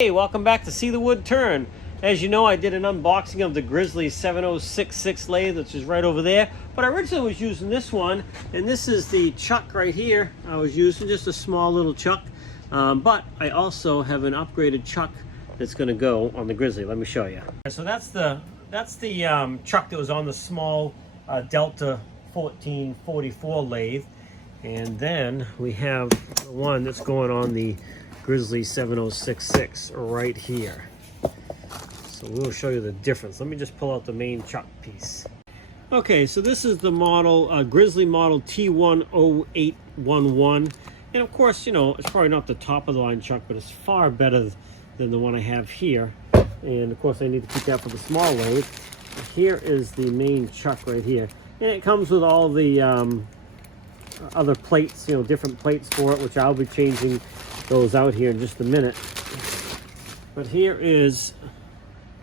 Hey, welcome back to See the Wood Turn. As you know, I did an unboxing of the Grizzly 7066 lathe, which is right over there. But I originally was using this one, and this is the chuck right here. I was using just a small little chuck, but I also have an upgraded chuck that's going to go on the Grizzly. Let me show you. So that's the chuck that was on the small Delta 1444 lathe, and then we have the one that's going on the Grizzly 7066 right here. So we'll show you the difference. Let me just pull out the main chuck piece. Okay, so this is the model, Grizzly model T10811. And of course, you know, it's probably not the top of the line chuck, but it's far better than the one I have here. And of course I need to keep that for the small lathe. Here is the main chuck right here. And it comes with all the other plates, you know, different plates for it, which I'll be changing those out here in just a minute. But here is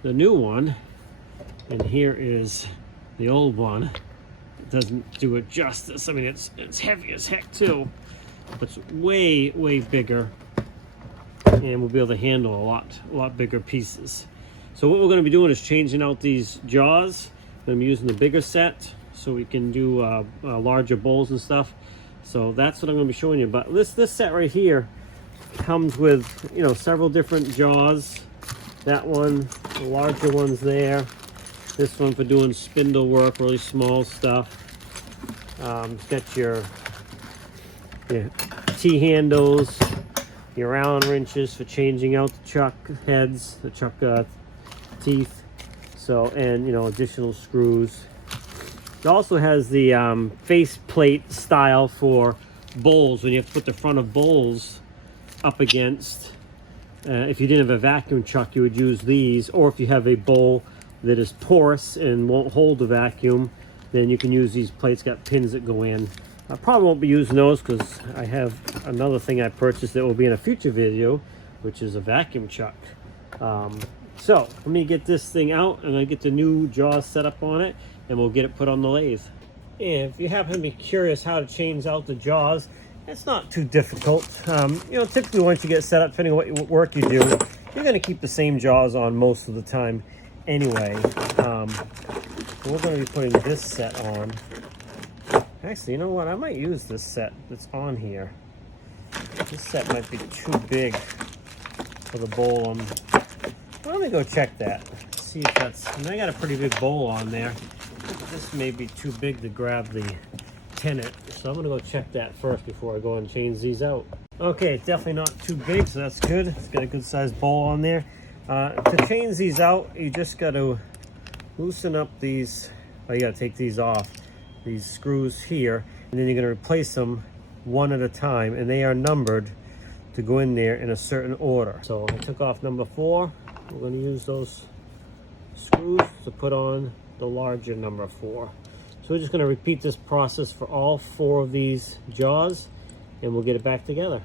the new one, and here is the old one. It doesn't do it justice. I mean, it's heavy as heck too, but it's way bigger, and we'll be able to handle a lot bigger pieces. So what we're going to be doing is changing out these jaws. I'm going to be using the bigger set so we can do larger bowls and stuff. So that's what I'm going to be showing you. But this set right here comes with, you know, several different jaws. That one, the larger one's there. This one for doing spindle work, really small stuff. It's got your T-handles, your Allen wrenches for changing out the chuck heads, the chuck teeth. So, and you know, additional screws. It also has the face plate style for bowls, when you have to put the front of bowls up against. If you didn't have a vacuum chuck, you would use these, or if you have a bowl that is porous and won't hold the vacuum, then you can use these plates. Got pins that go in. I probably won't be using those because I have another thing I purchased that will be in a future video, which is a vacuum chuck. So let me get this thing out, and I get the new jaws set up on it, and we'll get it put on the lathe. And if you happen to be curious how to change out the jaws, it's not too difficult. You know, typically once you get set up, depending on what work you do, you're going to keep the same jaws on most of the time anyway. So we're going to be putting this set on. Actually, you know what? I might use this set that's on here. This set might be too big for the bowl. Let me go check that. See if that's... I mean, I got a pretty big bowl on there. This may be too big to grab the tenet, so I'm gonna go check that first before I go and change these out. Okay, it's definitely not too big, so that's good. It's got a good sized bowl on there. To change these out, you just got to loosen up these. Oh, you got to take these off, these screws here, and then you're going to replace them one at a time, and they are numbered to go in there in a certain order. So I took off number 4. We're going to use those screws to put on the larger number 4. So we're just going to repeat this process for all 4 of these jaws, and we'll get it back together.